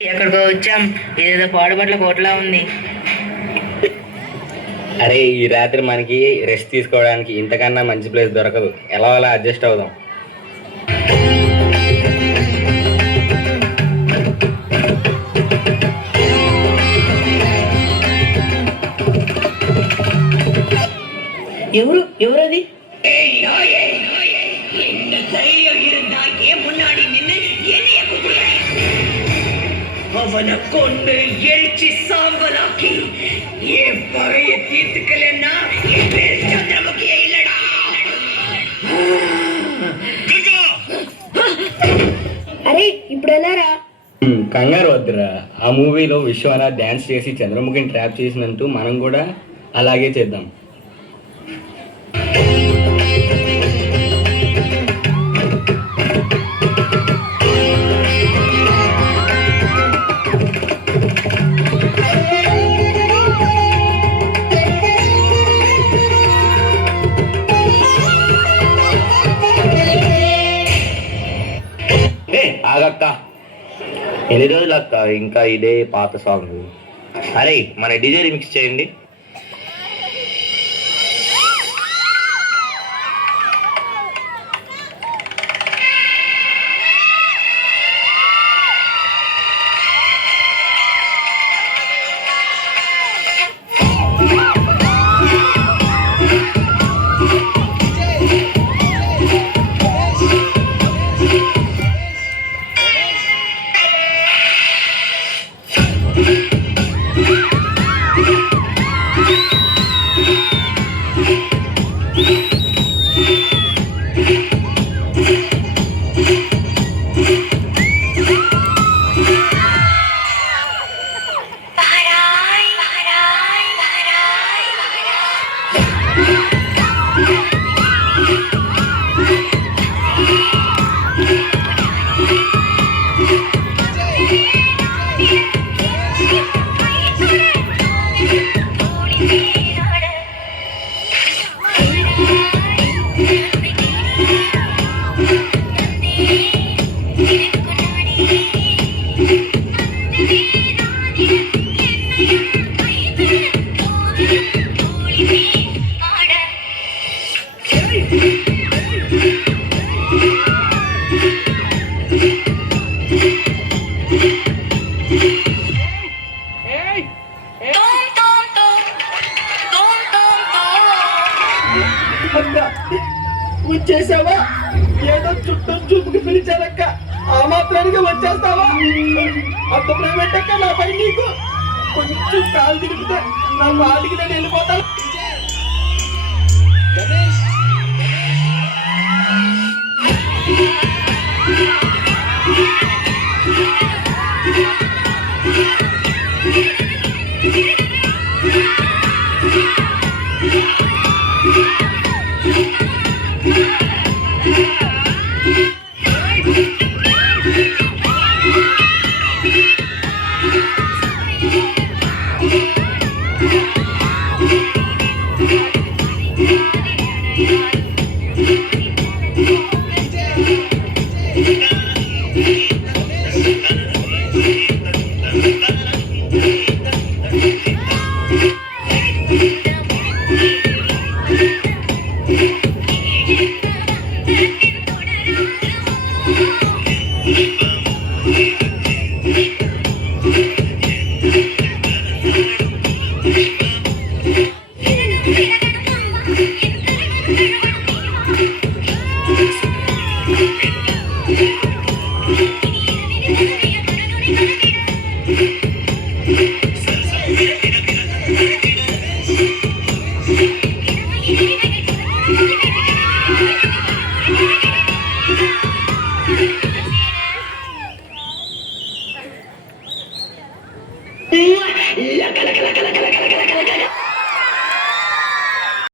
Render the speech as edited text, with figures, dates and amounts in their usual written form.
ఎక్కడికో వచ్చాం. ఏదేదో పాడుబట్ల కోట్లా ఉంది. అరే ఈ రాత్రి మనకి రెస్ట్ తీసుకోవడానికి ఇంతకన్నా మంచి ప్లేస్ దొరకదు. ఎలా అలా అడ్జస్ట్ అవుదాం. ఎవరు ఎవరది? அவனை கொண்டு எழுச்சி சாம்பலாக்கி என் பகைய தீர்த்துக்கலன்னா என் பேர் சந்திரமுகியே இல்லடா. అరే ఇప్పుడు ఎలారా? కంగారు వద్దురా. ఆ మూవీలో విశ్వనాథ్ డ్యాన్స్ చేసి చంద్రముఖిని ట్రాప్ చేసినంటూ మనం కూడా అలాగే చేద్దాం. ఆగక్క, ఎన్ని రోజులు అక్క ఇంకా ఇదే పాత సాంగ్? అరే మన డీజే రిమిక్స్ చేయండి. వచ్చేసావా? ఏదో చుట్టూ చూపుకి పిలిచానక్క, ఆ మాత్రానికి వచ్చేస్తావా? అంత ప్రేమేటక్క నాపై నీకు. కొంచెం కాలు తిరిగితే నా వాడికి నేను వెళ్ళిపోతాను.